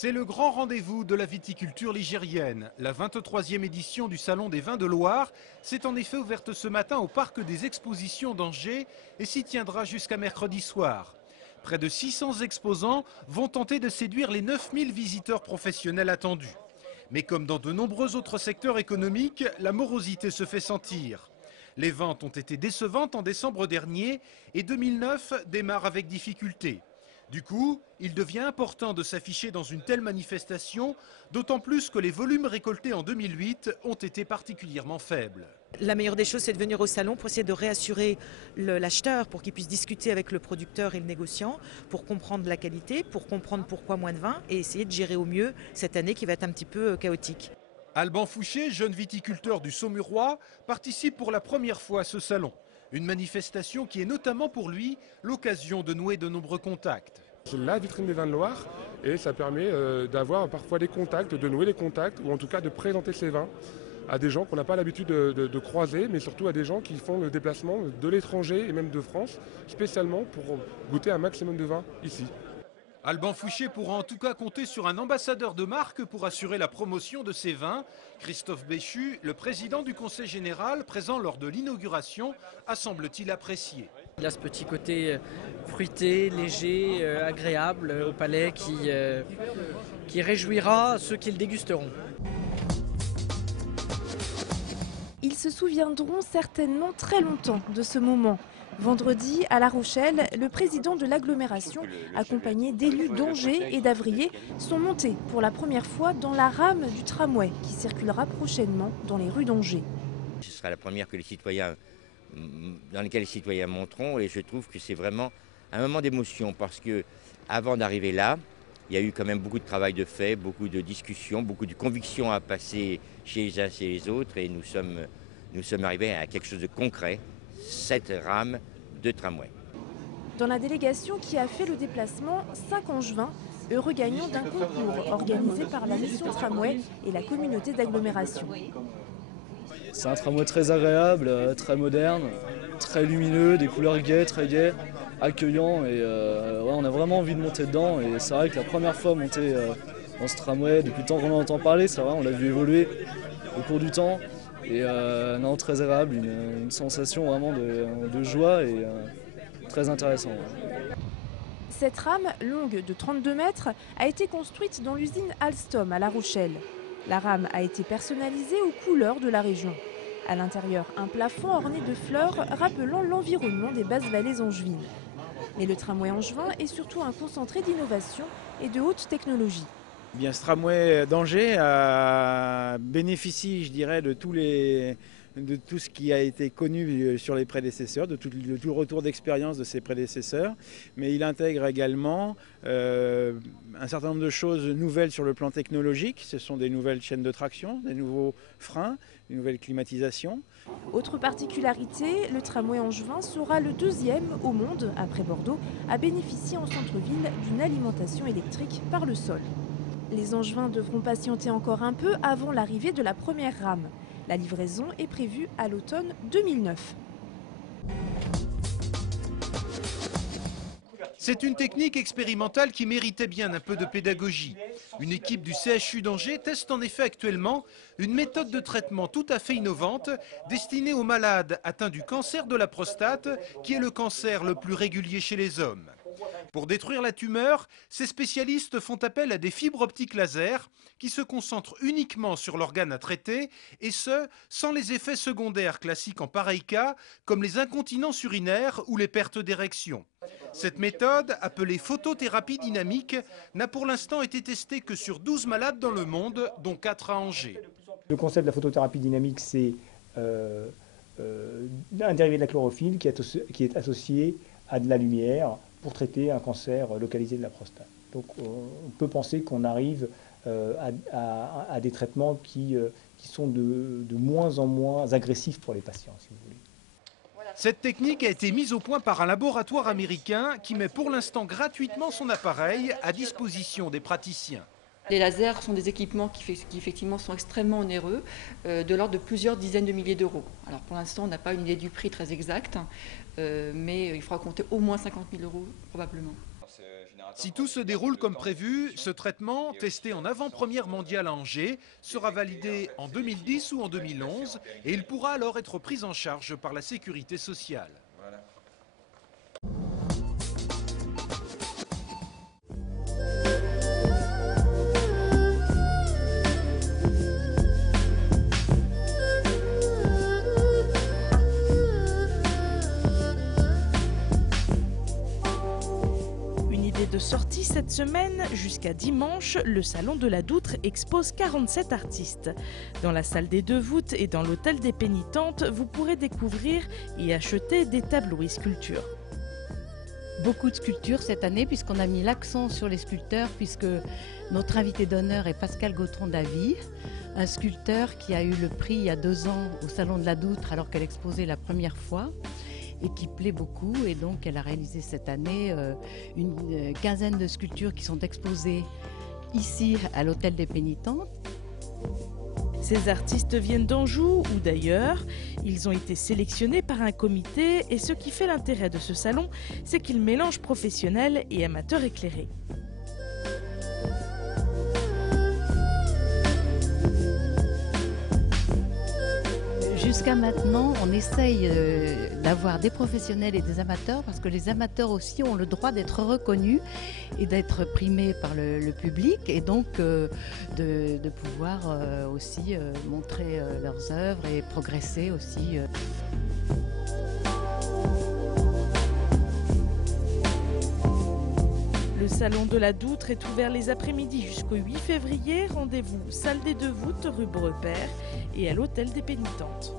C'est le grand rendez-vous de la viticulture ligérienne. La 23e édition du Salon des vins de Loire s'est en effet ouverte ce matin au Parc des Expositions d'Angers et s'y tiendra jusqu'à mercredi soir. Près de 600 exposants vont tenter de séduire les 9000 visiteurs professionnels attendus. Mais comme dans de nombreux autres secteurs économiques, la morosité se fait sentir. Les ventes ont été décevantes en décembre dernier et 2009 démarre avec difficulté. Du coup, il devient important de s'afficher dans une telle manifestation, d'autant plus que les volumes récoltés en 2008 ont été particulièrement faibles. La meilleure des choses, c'est de venir au salon pour essayer de réassurer l'acheteur, pour qu'il puisse discuter avec le producteur et le négociant, pour comprendre la qualité, pour comprendre pourquoi moins de vin et essayer de gérer au mieux cette année qui va être un petit peu chaotique. Alban Fouché, jeune viticulteur du Saumurois, participe pour la première fois à ce salon. Une manifestation qui est notamment pour lui l'occasion de nouer de nombreux contacts. C'est la vitrine des vins de Loire et ça permet d'avoir parfois des contacts, de nouer des contacts ou en tout cas de présenter ces vins à des gens qu'on n'a pas l'habitude de croiser, mais surtout à des gens qui font le déplacement de l'étranger et même de France, spécialement pour goûter un maximum de vin ici. Alban Fouché pourra en tout cas compter sur un ambassadeur de marque pour assurer la promotion de ses vins. Christophe Béchu, le président du conseil général, présent lors de l'inauguration, a semble-t-il apprécié. Il a ce petit côté fruité, léger, agréable au palais qui réjouira ceux qui le dégusteront. Ils se souviendront certainement très longtemps de ce moment. Vendredi, à La Rochelle, le président de l'agglomération, accompagné d'élus d'Angers et d'Avrier, sont montés pour la première fois dans la rame du tramway qui circulera prochainement dans les rues d'Angers. Ce sera la première dans laquelle les citoyens monteront et je trouve que c'est vraiment un moment d'émotion parce que avant d'arriver là, il y a eu quand même beaucoup de travail de fait, beaucoup de discussions, beaucoup de convictions à passer chez les uns et les autres et nous sommes arrivés à quelque chose de concret, cette rame de tramway. Dans la délégation qui a fait le déplacement, 5 Angevins, heureux gagnants d'un concours organisé par la mission Tramway et la communauté d'agglomération. C'est un tramway très agréable, très moderne, très lumineux, des couleurs gaies, très gaies, accueillant et on a vraiment envie de monter dedans et c'est vrai que la première fois monter dans ce tramway, depuis le temps qu'on en entend parler, c'est vrai, on l'a vu évoluer au cours du temps et non, très agréable, une sensation vraiment de joie et très intéressant. Cette rame, longue de 32 mètres, a été construite dans l'usine Alstom à La Rochelle. La rame a été personnalisée aux couleurs de la région. À l'intérieur, un plafond orné de fleurs rappelant l'environnement des basses vallées angevines. Mais le tramway angevin est surtout un concentré d'innovation et de haute technologie. Bien, ce tramway d'Angers bénéficie, je dirais, de tout ce qui a été connu sur les prédécesseurs, de tout le retour d'expérience de ses prédécesseurs. Mais il intègre également un certain nombre de choses nouvelles sur le plan technologique. Ce sont des nouvelles chaînes de traction, des nouveaux freins, des nouvelles climatisations. Autre particularité, le tramway angevin sera le deuxième au monde, après Bordeaux, à bénéficier en centre-ville d'une alimentation électrique par le sol. Les Angevins devront patienter encore un peu avant l'arrivée de la première rame. La livraison est prévue à l'automne 2009. C'est une technique expérimentale qui méritait bien un peu de pédagogie. Une équipe du CHU d'Angers teste en effet actuellement une méthode de traitement tout à fait innovante destinée aux malades atteints du cancer de la prostate, qui est le cancer le plus régulier chez les hommes. Pour détruire la tumeur, ces spécialistes font appel à des fibres optiques laser qui se concentrent uniquement sur l'organe à traiter et ce, sans les effets secondaires classiques en pareil cas, comme les incontinences urinaires ou les pertes d'érection. Cette méthode, appelée photothérapie dynamique, n'a pour l'instant été testée que sur 12 malades dans le monde, dont 4 à Angers. Le concept de la photothérapie dynamique, c'est un dérivé de la chlorophylle qui est associé à de la lumière pour traiter un cancer localisé de la prostate. Donc on peut penser qu'on arrive à des traitements qui sont de moins en moins agressifs pour les patients, si vous voulez. Cette technique a été mise au point par un laboratoire américain qui met pour l'instant gratuitement son appareil à disposition des praticiens. Les lasers sont des équipements qui effectivement sont extrêmement onéreux, de l'ordre de plusieurs dizaines de milliers d'euros. Alors pour l'instant, on n'a pas une idée du prix très exact, mais il faudra compter au moins 50 000 euros probablement. Si tout se déroule comme prévu, ce traitement, testé en avant-première mondiale à Angers, sera validé en 2010 ou en 2011 et il pourra alors être pris en charge par la sécurité sociale. De sortie cette semaine, jusqu'à dimanche, le Salon de la Doutre expose 47 artistes. Dans la salle des Deux Voûtes et dans l'hôtel des Pénitentes, vous pourrez découvrir et acheter des tableaux et sculptures. Beaucoup de sculptures cette année puisqu'on a mis l'accent sur les sculpteurs puisque notre invité d'honneur est Pascal Gautron-Davy, un sculpteur qui a eu le prix il y a 2 ans au Salon de la Doutre alors qu'elle exposait la première fois et qui plaît beaucoup, et donc elle a réalisé cette année une quinzaine de sculptures qui sont exposées ici à l'hôtel des Pénitentes. Ces artistes viennent d'Anjou ou d'ailleurs. Ils ont été sélectionnés par un comité et ce qui fait l'intérêt de ce salon, c'est qu'il mélange professionnels et amateurs éclairés. Jusqu'à maintenant, on essaye d'avoir des professionnels et des amateurs parce que les amateurs aussi ont le droit d'être reconnus et d'être primés par le public et donc de pouvoir aussi montrer leurs œuvres et progresser aussi. Le Salon de la Doutre est ouvert les après-midi jusqu'au 8 février. Rendez-vous salle des Deux Voûtes, rue Brepère et à l'hôtel des Pénitentes.